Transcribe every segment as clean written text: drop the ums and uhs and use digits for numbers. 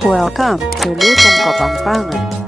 Welcome to Lutong Kapampangan.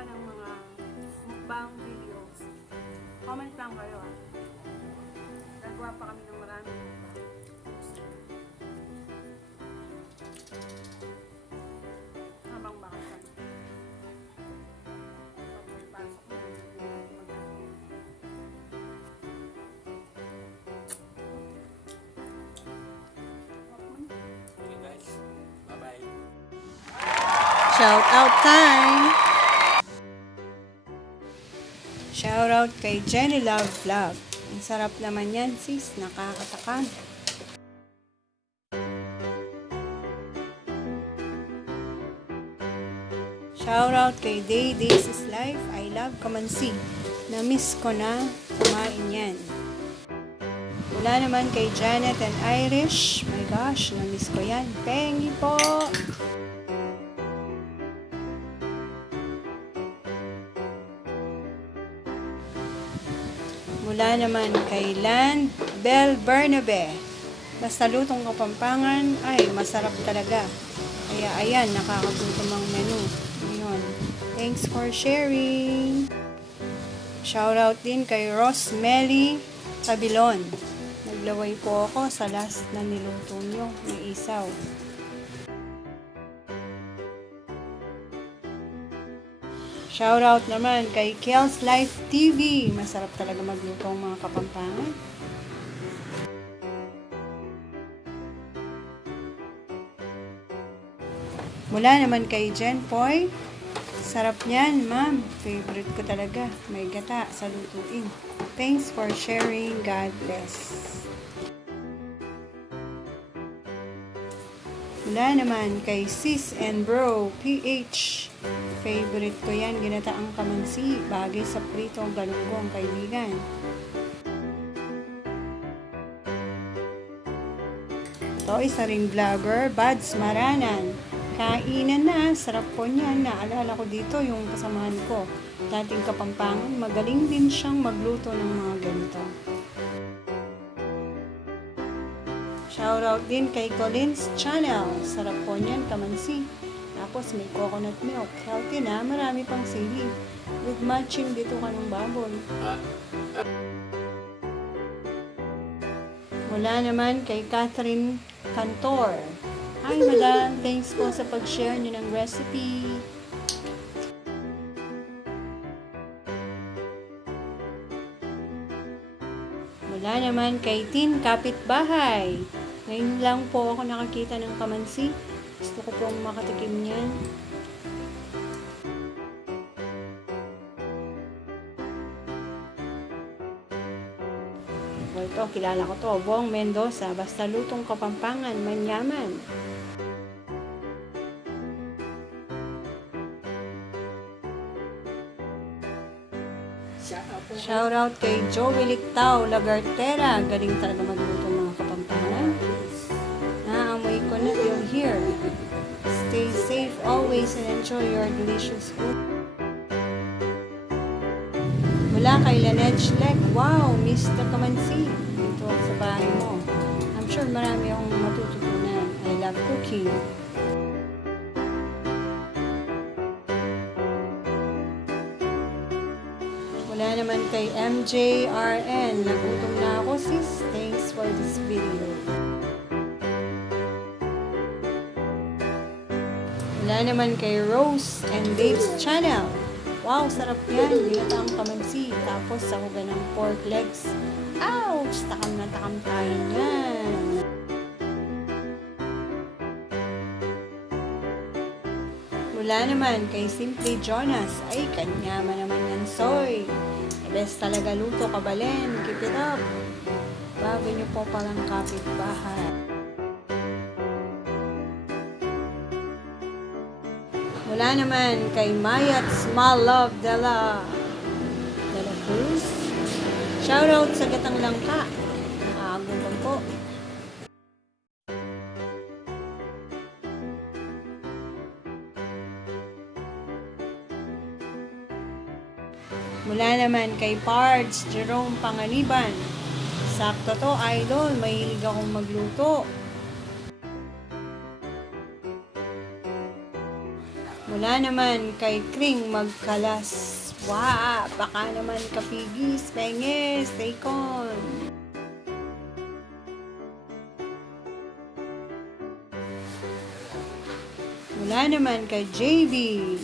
pa ng mga mukbang videos, comment lang kayo. Gagawa pa kami ng maraming mukbang. Habang bakasan. Pagpapasok mo magkasama. Okay guys, bye-bye. Shout out time! Shout out kay Jenny Love Vlog. Ang sarap naman yan sis, nakakatakam. Shout out kay Day This is Life. I love kamansi. Na-miss ko na kumain yan. Wala naman kay Janet and Irish. My gosh, na-miss ko yan. Pengi po! Mula naman kay Land Bell Bernabe. Basta lutong Kapampangan, ay masarap talaga. Kaya ayan, nakakagutom ang menu. Ayun. Thanks for sharing. Shoutout din kay Rosemary Tabilon. Naglaway po ako sa last na niluto nyo na isaw. Shoutout naman kay Kels Life TV. Masarap talaga magluto ang mga Kapampangan. Mula naman kay Jen Poy. Sarap niyan, ma'am. Favorite ko talaga. May gata sa lutuin. Thanks for sharing. God bless. Mula naman kay Sis and Bro PH. Favorite ko yan, ginataang kamansi. Bagay sa pritong galunggong, kaibigan. Ito, isa ring vlogger, Bads Maranan. Kainan na, sarap po niyan. Naalala ko dito yung kasamahan ko. Dating Kapampangan, magaling din siyang magluto ng mga ganito. Shoutout din kay Colin's Channel. Sarap po niyan, kamansi. Tapos may coconut milk. Healthy na, marami pang sili. With matching dito ka ng baboy. Mula naman kay Catherine Cantor. Hi madam, thanks po sa pag-share niyo ng recipe. Mula naman kay Tin Kapitbahay. Ngayon lang po ako nakakita ng kamansi. Gusto ko pong makatikim niyan. Ito, kilala ko to. Buong Mendoza. Basta lutong Kapampangan, manyaman. Shoutout kay Joey Lictao, Lagartera. Galing talaga magluto mga Kapampangan. Naamoy ko na you're here. Stay safe always and enjoy your delicious food. Mula kay Lanet Schleck, wow, miss the kamansi. Dito sa bahay mo. I'm sure marami akong matututunan. I love cooking. Mula naman kay MJRN, nagutom na ako sis. Thanks for this video. Mula naman kay Rose and Dave's Channel. Wow, sarap yan. Ginataang kamansi. Tapos sahugan ng pork legs. Ouch! Takam na takam tayo yan. Mula naman kay Simply Jonas. Ay, kanyama naman yan, soy. Best talaga luto, kabalen. Keep it up. Bago nyo po palang kapitbahay. Mula naman kay Mayat Small Love Dela Cruz. Shoutout sa Gatang Langka. Nakakagutom po. Mula naman kay Pards Jerome Panganiban. Sakto to, idol. Mahilig akong magluto. Mula naman kay Kring Magkalas. Wow! Baka naman kapigis, penges, take on. Mula naman kay JB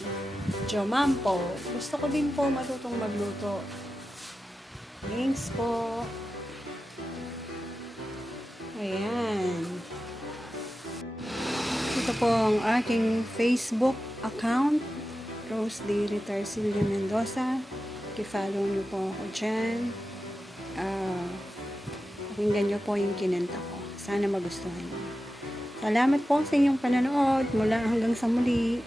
Jomampo. Gusto ko din po matutong magluto. Thanks po. Ayan. Ito po ang aking Facebook account. Rose Dayrit Arcilla Mendoza. I-follow niyo po ako dyan. Pakinggan niyo po yung kinanta ko. Sana magustuhan niyo. Salamat po sa inyong panonood. Mula hanggang sa muli.